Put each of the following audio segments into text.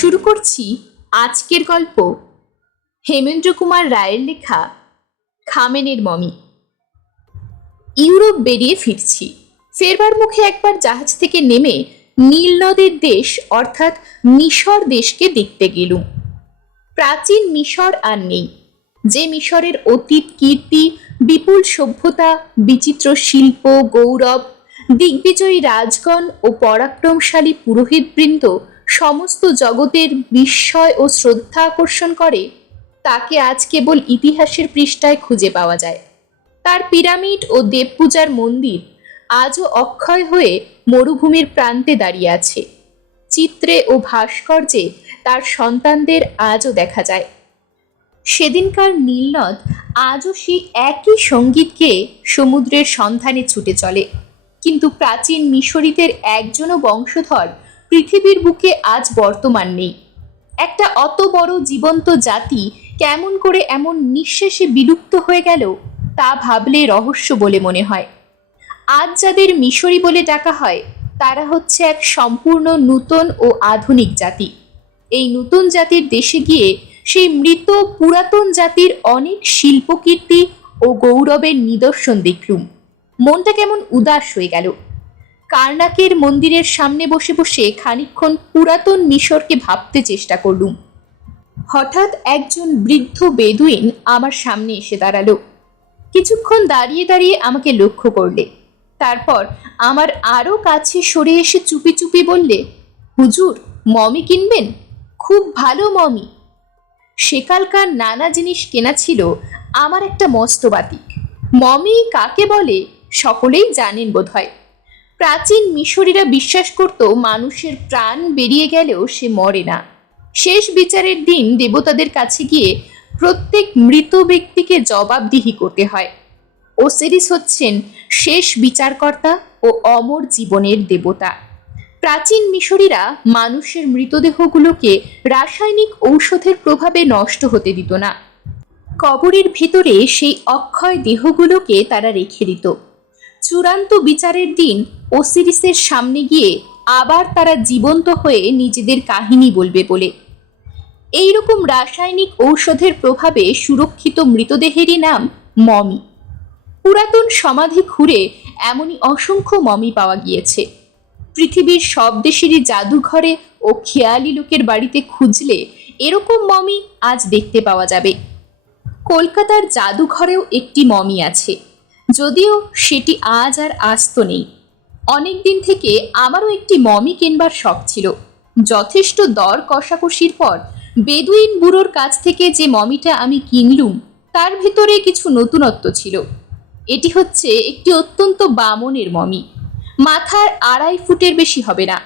শুরু করছি আজকের গল্প। হেমেন্দ্র কুমার রায়ের লেখা, খামেনের মমি। ইউরোপ বেরিয়ে ফিরছি। ফেরবার মুখে একবার জাহাজ থেকে নেমে নীল নদের দেশ অর্থাৎ মিশর দেশকে দেখতে গেলুম। প্রাচীন মিশর আর নেই। যে মিশরের অতীত কীর্তি, বিপুল সভ্যতা, বিচিত্র শিল্প, গৌরব, দিগ্বিজয়ী রাজগণ ও পরাক্রমশালী পুরোহিতবৃন্দ সমস্ত জগতের বিস্ময় ও শ্রদ্ধা আকর্ষণ করে, তাকে আজ কেবল ইতিহাসের পৃষ্ঠায় খুঁজে পাওয়া যায়। তার পিরামিড ও দেবপূজার মন্দির আজও অক্ষয় হয়ে মরুভূমির প্রান্তে দাঁড়িয়ে আছে। চিত্রে ও ভাস্কর্যে তার সন্তানদের আজও দেখা যায়। সেদিনকার নীলনদ আজও সেই একই সঙ্গীতকে সমুদ্রের সন্ধানে ছুটে চলে। কিন্তু প্রাচীন মিশরীদের একজনও বংশধর পৃথিবীর বুকে আজ বর্তমান নেই। একটা অত বড় জীবন্ত জাতি কেমন করে এমন নিঃশেষে বিলুপ্ত হয়ে গেল, তা ভাবলে রহস্য বলে মনে হয়। আজ যাদের মিশরি বলে ডাকা হয়, তারা হচ্ছে এক সম্পূর্ণ নূতন ও আধুনিক জাতি। এই নূতন জাতির দেশে গিয়ে সেই মৃত পুরাতন জাতির অনেক শিল্পকীর্তি ও গৌরবের নিদর্শন দেখলুম। মনটা কেমন উদাস হয়ে গেল। কার্নাকের মন্দিরের সামনে বসে বসে খানিকক্ষণ পুরাতন মিশরকে ভাবতে চেষ্টা করলুম। হঠাৎ একজন বৃদ্ধ বেদুইন আমার সামনে এসে দাঁড়াল। কিছুক্ষণ দাঁড়িয়ে দাঁড়িয়ে আমাকে লক্ষ্য করলে। তারপর আমার আরও কাছে সরে এসে চুপি চুপি বললে, হুজুর, মমি কিনবেন? খুব ভালো মমি। সেকালকার নানা জিনিস কেনা ছিল আমার একটা মস্ত বাতিক। মমি কাকে বলে, সকলেই জানেন বোধহয়। প্রাচীন মিশরীরা বিশ্বাস করত মানুষের প্রাণ বেরিয়ে গেলেও সে মরে না। শেষ বিচারের দিন দেবতাদের কাছে গিয়ে প্রত্যেক মৃত ব্যক্তিকে জবাবদিহি করতে হয়। ওসেরিস হচ্ছেন শেষ বিচারকর্তা ও অমর জীবনের দেবতা। প্রাচীন মিশরীরা মানুষের মৃতদেহগুলোকে রাসায়নিক ঔষধের প্রভাবে নষ্ট হতে দিত না। কবরের ভিতরে সেই অক্ষয় দেহগুলোকে তারা রেখে দিত। চূড়ান্ত বিচারের দিন ওসিরিসের সামনে গিয়ে আবার তারা জীবন্ত হয়ে নিজেদের কাহিনী বলবে বলে। এই রকম রাসায়নিক ঔষধের প্রভাবে সুরক্ষিত মৃতদেহেরই নাম মমি। পুরাতন সমাধি খুঁড়ে এমনই অসংখ্য মমি পাওয়া গিয়েছে। পৃথিবীর সব দেশেরই জাদুঘরে ও খেয়ালি লোকের বাড়িতে খুঁজলে এরকম মমি আজ দেখতে পাওয়া যাবে। কলকাতার জাদুঘরেও একটি মমি আছে। যদিও সেটি আজ আর আস্ত নেই। অনেক দিন থেকে আমারও একটি মমি কিনবার শখ ছিল। যথেষ্ট দর কষাকষির পর বেদুইন বুড়োর কাছ থেকে যে মমিটা আমি কিনলুম, তার ভেতরে কিছু নতুনত্ব ছিল। এটি হচ্ছে একটি অত্যন্ত বামনের মমি। মাথার আড়াই ফুটের বেশি হবে না।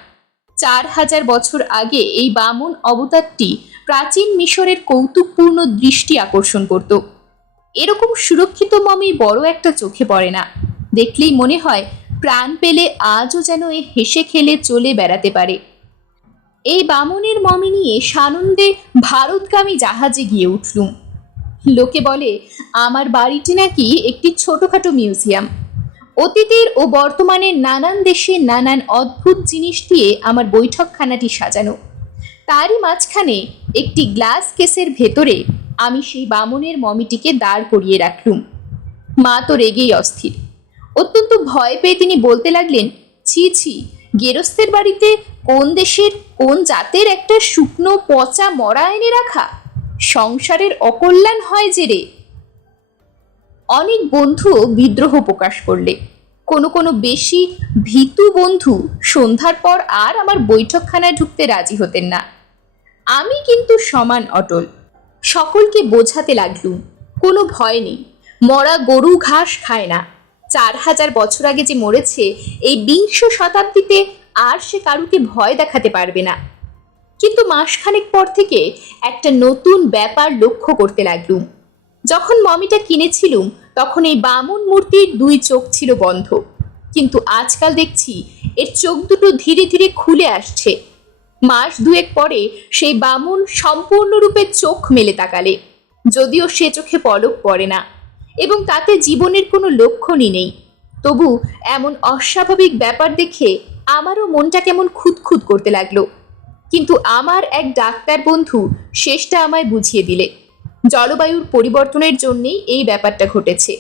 চার হাজার বছর আগে এই বামন অবতারটি প্রাচীন মিশরের কৌতুকপূর্ণ দৃষ্টি আকর্ষণ করত। এরকম সুরক্ষিত মমি বড় একটা চোখে পড়ে না। দেখলেই মনে হয় প্রাণ পেলে আজও যেন এ হেসে খেলে চলে বেড়াতে পারে। এই বামনের মমি নিয়ে সানন্দে ভারতগামী জাহাজে গিয়ে উঠলুম। লোকে বলে, আমার বাড়িটি নাকি একটি ছোটখাটো মিউজিয়াম। অতীতের ও বর্তমানের নানান দেশে নানান অদ্ভুত জিনিস দিয়ে আমার বৈঠকখানাটি সাজানো। তারই মাঝখানে একটি গ্লাস কেসের ভেতরে আমি সেই বামনের মমিটিকে দাঁড় করিয়ে রাখলুম। মা তো রেগেই অস্থির। অত্যন্ত ভয় পেয়ে তিনি বলতে লাগলেন, ছি ছি, গেরস্তের বাড়িতে কোন দেশের, কোন জাতের একটা শুকনো পচা মরা এনে রাখা? সংসারের অকল্যাণ হয় যে রে। অনেক বন্ধু বিদ্রোহ প্রকাশ করলে। কোনো কোনো বেশি ভীতু বন্ধু সন্ধ্যার পর আর আমার বৈঠকখানায় ঢুকতে রাজি হতেন না। আমি কিন্তু সমান অটল। সকলকে বোঝাতে লাগলুম। কোনো ভয় নেই। মরা গরু ঘাস খায় না। চার হাজার বছর আগে যে মরেছে, এই বিংশ শতাব্দীতে আর সে কারুকে ভয় দেখাতে পারবে না। কিন্তু মাসখানেক পর থেকে একটা নতুন ব্যাপার লক্ষ্য করতে লাগলুম। যখন মমিটা কিনেছিলুম, তখন এই বামন মূর্তির দুই চোখ ছিল বন্ধ। কিন্তু আজকাল দেখছি, এর চোখ দুটো ধীরে ধীরে খুলে আসছে। মাস দুয়েক পরে সেই বামুন সম্পূর্ণরূপে চোখ মেলে তাকালে। যদিও সে চোখে পলক পড়ে না এবং তাতে জীবনের কোনো লক্ষণই নেই। তবু এমন অস্বাভাবিক ব্যাপার দেখে আমারও মনটা কেমন খুঁতখুত করতে লাগল। কিন্তু আমার এক ডাক্তার বন্ধু শেষটা আমায় বুঝিয়ে দিলে। জলবায়ুর পরিবর্তনের জন্যেই এই ব্যাপারটা ঘটেছে।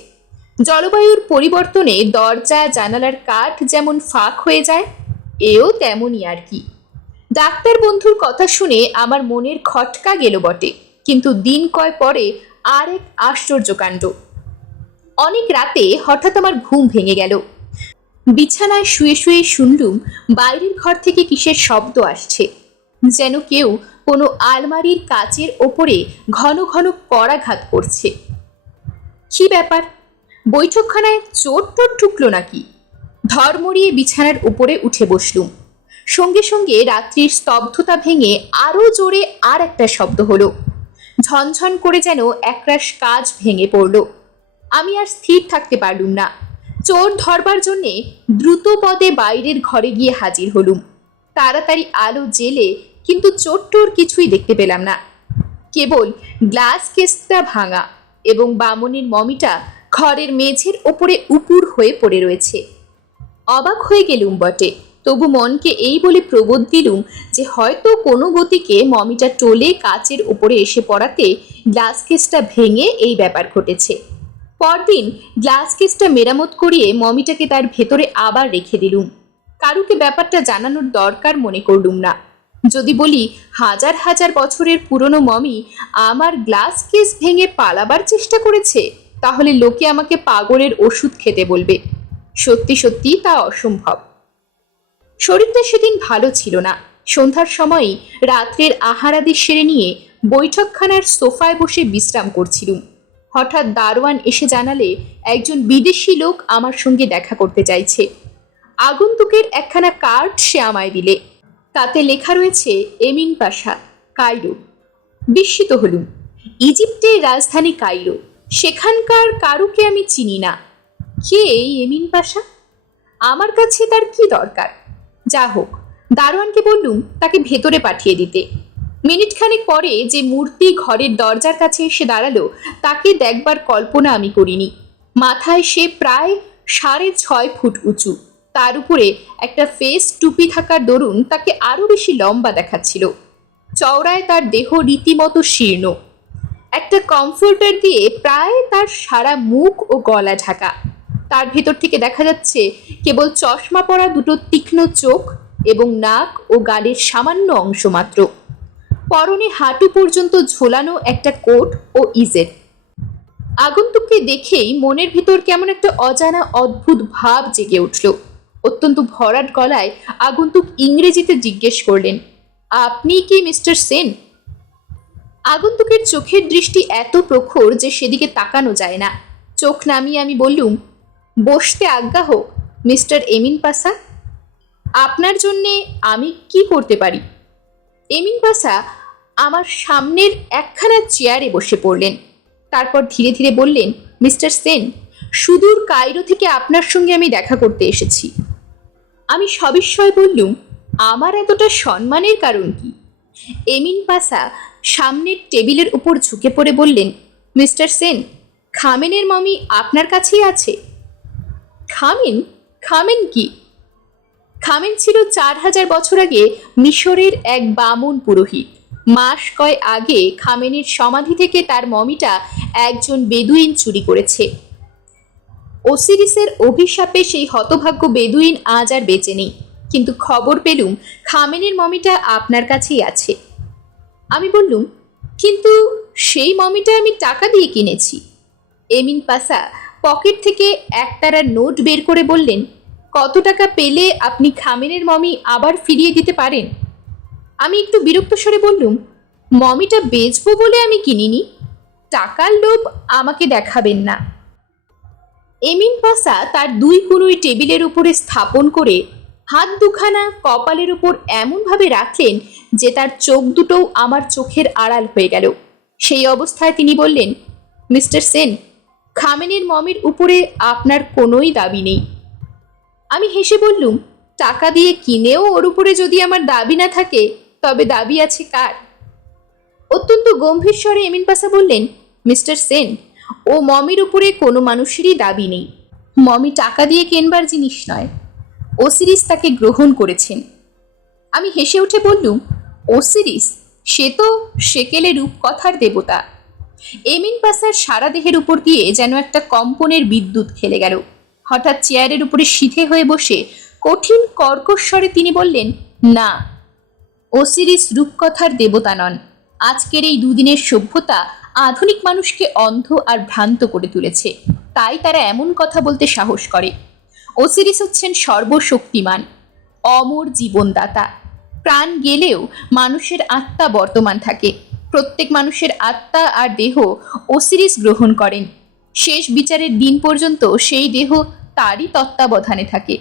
জলবায়ুর পরিবর্তনে দরজা, জানালার কাঠ যেমন ফাঁক হয়ে যায়, এও তেমনই আর কি। ডাক্তার বন্ধুর কথা শুনে আমার মনের খটকা গেল বটে। কিন্তু দিন কয় পরে আর এক আশ্চর্য কাণ্ড। অনেক রাতে হঠাৎ আমার ঘুম ভেঙে গেল। বিছানায় শুয়ে শুয়ে শুনলুম বাইরের ঘর থেকে কিসের শব্দ আসছে। যেন কেউ কোনো আলমারির কাচের ওপরে ঘন ঘন করাঘাত করছে। কি ব্যাপার? বৈঠকখানায় চোর টোর ঢুকলো নাকি? ধর্মড়িয়ে বিছানার উপরে উঠে বসলুম। সঙ্গে সঙ্গে রাত্রির স্তব্ধতা ভেঙে আরও জোরে আর একটা শব্দ হলো। ঝনঝন করে যেন একরাশ কাজ ভেঙে পড়ল। আমি আর স্থির থাকতে পারলুম না। চোর ধরবার জন্যে দ্রুত পদে বাইরের ঘরে গিয়ে হাজির হলুম। তাড়াতাড়ি আলো জেলে কিন্তু চোর টোর কিছুই দেখতে পেলাম না। কেবল গ্লাস কেসটা ভাঙা এবং বামনের মমিটা ঘরের মেঝের ওপরে উপুর হয়ে পড়ে রয়েছে। অবাক হয়ে গেলুম বটে। তবু মনকে এই বলে প্রবোধ দিলুম যে হয়তো কোনো গতিকে মমিটা টলে কাচের উপরে এসে পড়াতে গ্লাস কেসটা ভেঙে এই ব্যাপার ঘটেছে। পরদিন গ্লাস কেসটা মেরামত করিয়ে মমিটাকে তার ভেতরে আবার রেখে দিলুম। কারুকে ব্যাপারটা জানানোর দরকার মনে করলুম না। যদি বলি, হাজার হাজার বছরের পুরনো মমি আমার গ্লাস কেস ভেঙে পালাবার চেষ্টা করেছে, তাহলে লোকে আমাকে পাগলের ওষুধ খেতে বলবে। সত্যি সত্যি তা অসম্ভব। শরীরটা সেদিন ভালো ছিল না। সন্ধ্যার সময়ই রাত্রের আহারাদি সেরে নিয়ে বৈঠকখানার সোফায় বসে বিশ্রাম করছিলুম। হঠাৎ দারোয়ান এসে জানালে, একজন বিদেশি লোক আমার সঙ্গে দেখা করতে চাইছে। আগন্তুকের একখানা কার্ড সে আমায় দিলে। তাতে লেখা রয়েছে, এমিন পাশা কায়রো বিস্মিত হলুম। ইজিপ্টের রাজধানী কায়রো সেখানকার কারুকে আমি চিনি না। কে এই এমিন পাশা? আমার কাছে তার কি দরকার? যা হোক, দারোয়ানকে বললুম তাকে ভেতরে পাঠিয়ে দিতে। মিনিট খানেক পরে যে মূর্তি ঘরের দরজার কাছে এসে দাঁড়াল, তাকে দেখবার কল্পনা আমি করিনি। মাথায় সে প্রায় সাড়ে ছয় ফুট উঁচু। তার উপরে একটা ফেস টুপি থাকার দরুন তাকে আরও বেশি লম্বা দেখাচ্ছিল। চওড়ায় তার দেহ রীতিমতো শীর্ণ। একটা কমফোর্টার দিয়ে প্রায় তার সারা মুখ ও গলা ঢাকা। তার ভেতর থেকে দেখা যাচ্ছে কেবল চশমা পরা দুটো তীক্ষ্ণ চোখ এবং নাক ও গালের সামান্য অংশ মাত্র। পরনে হাঁটু পর্যন্ত ঝোলানো একটা কোট ও ইজের। আগন্তুককে দেখেই মনের ভিতর কেমন একটা অজানা অদ্ভুত ভাব জেগে উঠল। অত্যন্ত ভরাট গলায় আগন্তুক ইংরেজিতে জিজ্ঞেস করলেন, আপনি কি মিস্টার সেন? আগন্তুকের চোখের দৃষ্টি এত প্রখর যে সেদিকে তাকানো যায় না। চোখ নামিয়ে আমি বললুম বসতে আজ্ঞা হোক, মিস্টার এমিন পাসা আপনার জন্যে আমি কি করতে পারি? এমিন পাসা আমার সামনের একখানা চেয়ারে বসে পড়লেন। তারপর ধীরে ধীরে বললেন, মিস্টার সেন, সুদূর কায়রো থেকে আপনার সঙ্গে আমি দেখা করতে এসেছি। আমি সবিস্ময় বললুম, আমার এতটা সম্মানের কারণ কি? এমিন পাসা সামনের টেবিলের উপর ঝুঁকে পড়ে বললেন, মিস্টার সেন, খামেনের মমি আপনার কাছেই আছে? খামেন? খামেন কি? খামেন ছিল চার হাজার বছর আগে মিশরের এক বামুন পুরোহিত। মাস কয় আগে খামেনের সমাধি থেকে তার মমিটা একজন বেদুইন চুরি করেছে। ওসিরিসের অভিশাপে সেই হতভাগ্য বেদুইন আজ আর বেঁচে নেই। কিন্তু খবর পেলুম খামেনের মমিটা আপনার কাছেই আছে। আমি বললুম, কিন্তু সেই মমিটা আমি টাকা দিয়ে কিনেছি। এমিন পাসা পকেট থেকে একতারা নোট বের করে বললেন, কত টাকা পেলে আপনি খামেনের মমি আবার ফিরিয়ে দিতে পারেন? আমি একটু বিরক্ত স্বরে বললুম, মমিটা বেচবো বলে আমি কিনিনি। টাকার লোভ আমাকে দেখাবেন না। এমিন পাসা তার দুই কুনুই টেবিলের উপরে স্থাপন করে হাত দুখানা কপালের উপর এমনভাবে রাখলেন যে তার চোখ দুটোও আমার চোখের আড়াল হয়ে গেল। সেই অবস্থায় তিনি বললেন, মিস্টার সেন খামেনের মমির উপরে আপনার কোনোই দাবি নেই। আমি হেসে বললুম, টাকা দিয়ে কিনেও ওর উপরে যদি আমার দাবি না থাকে, তবে দাবি আছে কার? অত্যন্ত গম্ভীর স্বরে এমিন পাসা বললেন, মিস্টার সেন, ও মমির উপরে কোনো মানুষেরই দাবি নেই। মমি টাকা দিয়ে কেনবার জিনিস নয়। ওসিরিস তাকে গ্রহণ করেছেন। আমি হেসে উঠে বললুম, ওসিরিস? সে তো সেকেলে রূপকথার দেবতা। এমিন পাসার সারা দেহের উপর দিয়ে যেন একটা কম্পনের বিদ্যুৎ খেলে গেল। হঠাৎ চেয়ারের উপরে সিধে হয়ে বসে কঠিন কর্কশ্বরে তিনি বললেন, না, ওসিরিস রূপকথার দেবতা নন। আজকের এই দুদিনের সভ্যতা আধুনিক মানুষকে অন্ধ আর ভ্রান্ত করে তুলেছে। তাই তারা এমন কথা বলতে সাহস করে। ওসিরিস হচ্ছেন সর্বশক্তিমান, অমর জীবনদাতা। প্রাণ গেলেও মানুষের আত্মা বর্তমান থাকে। প্রত্যেক মানুষের আত্মা আর দেহ ওসিরিস গ্রহণ করেন। শেষ বিচারের দিন পর্যন্ত সেই দেহ তারই তত্ত্বাবধানে থাকে।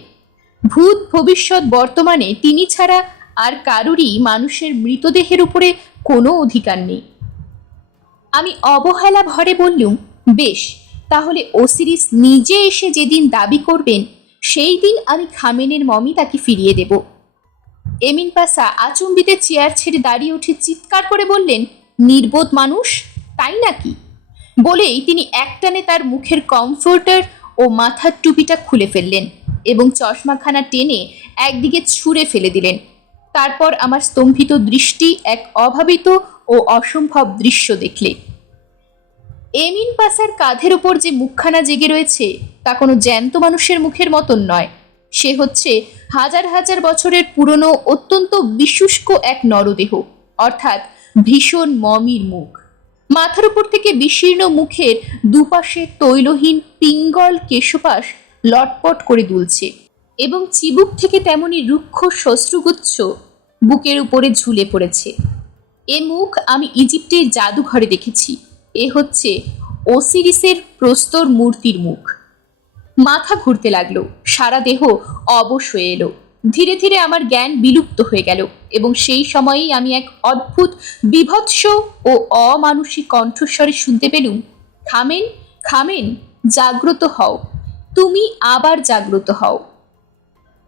ভূত ভবিষ্যৎ বর্তমানে তিনি ছাড়া আর কারুরই মানুষের মৃতদেহের উপরে কোনো অধিকার নেই। আমি অবহেলা ভরে বললুম, বেশ, তাহলে ওসিরিস নিজে এসে যেদিন দাবি করবেন, সেই দিন আমি খামেনের মমি তাকে ফিরিয়ে দেব। এমিন পাসা আচম্বিতে চেয়ার ছেড়ে দাঁড়িয়ে উঠে চিৎকার করে বললেন নির্বোধ মানুষ, তাই নাকি? বলেই তিনি একটানে তার মুখের কমফোর্টার ও মাথার টুপিটা খুলে ফেললেন এবং চশমাখানা টেনে একদিকে ছুঁড়ে ফেলে দিলেন। তারপর আমার স্তম্ভিত দৃষ্টি এক অভাবিত ও অসম্ভব দৃশ্য দেখলে। এমিন পাসার কাঁধের ওপর যে মুখখানা জেগে রয়েছে, তা কোনো জ্যান্ত মানুষের মুখের মতন নয়। সে হচ্ছে হাজার হাজার বছরের পুরনো, অত্যন্ত বিশুষ্ক এক নরদেহ। অর্থাৎ ভীষণ মমির মুখ। মাথার উপর থেকে বিশীর্ণ মুখের দুপাশে তৈলহীন পিঙ্গল কেশপাশ লটপট করে দুলছে এবং চিবুক থেকে তেমনি রুক্ষ শ্বশ্রুগুচ্ছ বুকের উপরে ঝুলে পড়েছে। এ মুখ আমি ইজিপ্টের জাদুঘরে দেখেছি। এ হচ্ছে ওসিরিসের প্রস্তর মূর্তির মুখ। মাথা ঘুরতে লাগল, সারা দেহ অবশ হয়ে এলো। ধীরে ধীরে আমার জ্ঞান বিলুপ্ত হয়ে গেল। এবং সেই সময়েই আমি এক অদ্ভুত, বিভৎস ও অমানুষিক কণ্ঠস্বরে শুনতে পেলুম খামেন খামেন জাগ্রত হও, তুমি আবার জাগ্রত হও।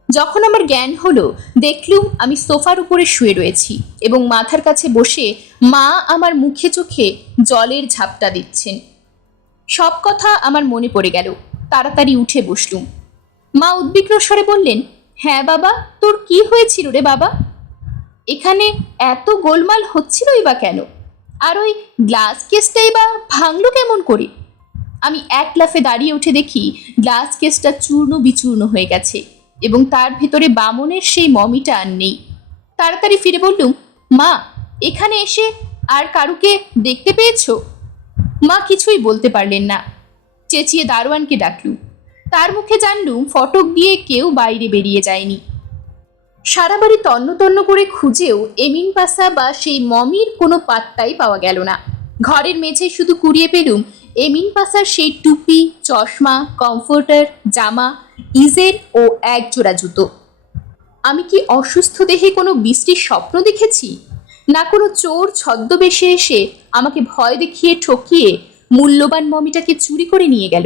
যখন আমার জ্ঞান হলো, দেখলুম আমি সোফার উপরে শুয়ে রয়েছি এবং মাথার কাছে বসে মা আমার মুখে চোখে জলের ঝাপটা দিচ্ছেন। সব কথা আমার মনে পড়ে গেল, তাড়াতাড়ি উঠে বসলুম। মা উদ্বিগ্ন স্বরে বললেন হ্যাঁ বাবা, তোর কি হয়েছিল রে বাবা? এখানে এত গোলমাল হচ্ছিলই বা কেন? আর ওই গ্লাস কেসটাই বা ভাঙলো কেমন করে? আমি এক লাফে দাঁড়িয়ে উঠে দেখি গ্লাস কেসটা চূর্ণ বিচূর্ণ হয়ে গেছে এবং তার ভেতরে বামনের সেই মমিটা আর নেই। তাড়াতাড়ি ফিরে বললুম, মা, এখানে এসে আর কারুকে দেখতে পেয়েছ? মা কিছুই বলতে পারলেন না। চেঁচিয়ে দারোয়ানকে ডাকলুম। তার মুখে জানলুম, ফটক দিয়ে কেউ বাইরে বেরিয়ে যায়নি। সারা বাড়ি তন্ন করে খুঁজেও এমিন পাসা বা সেই মমির কোনো পাত্তাই পাওয়া গেল না। ঘরের মেঝে শুধু কুড়িয়ে পেলুম এমিন পাসার সেই টুপি, চশমা, কমফোর্টার, জামা, ইজের ও এক জোড়া জুতো। আমি কি অসুস্থ দেহে কোনো বৃষ্টির স্বপ্ন দেখেছি? না কোনো চোর ছদ্মবেশে এসে আমাকে ভয় দেখিয়ে ঠকিয়ে মূল্যবান মমিটাকে চুরি করে নিয়ে গেল?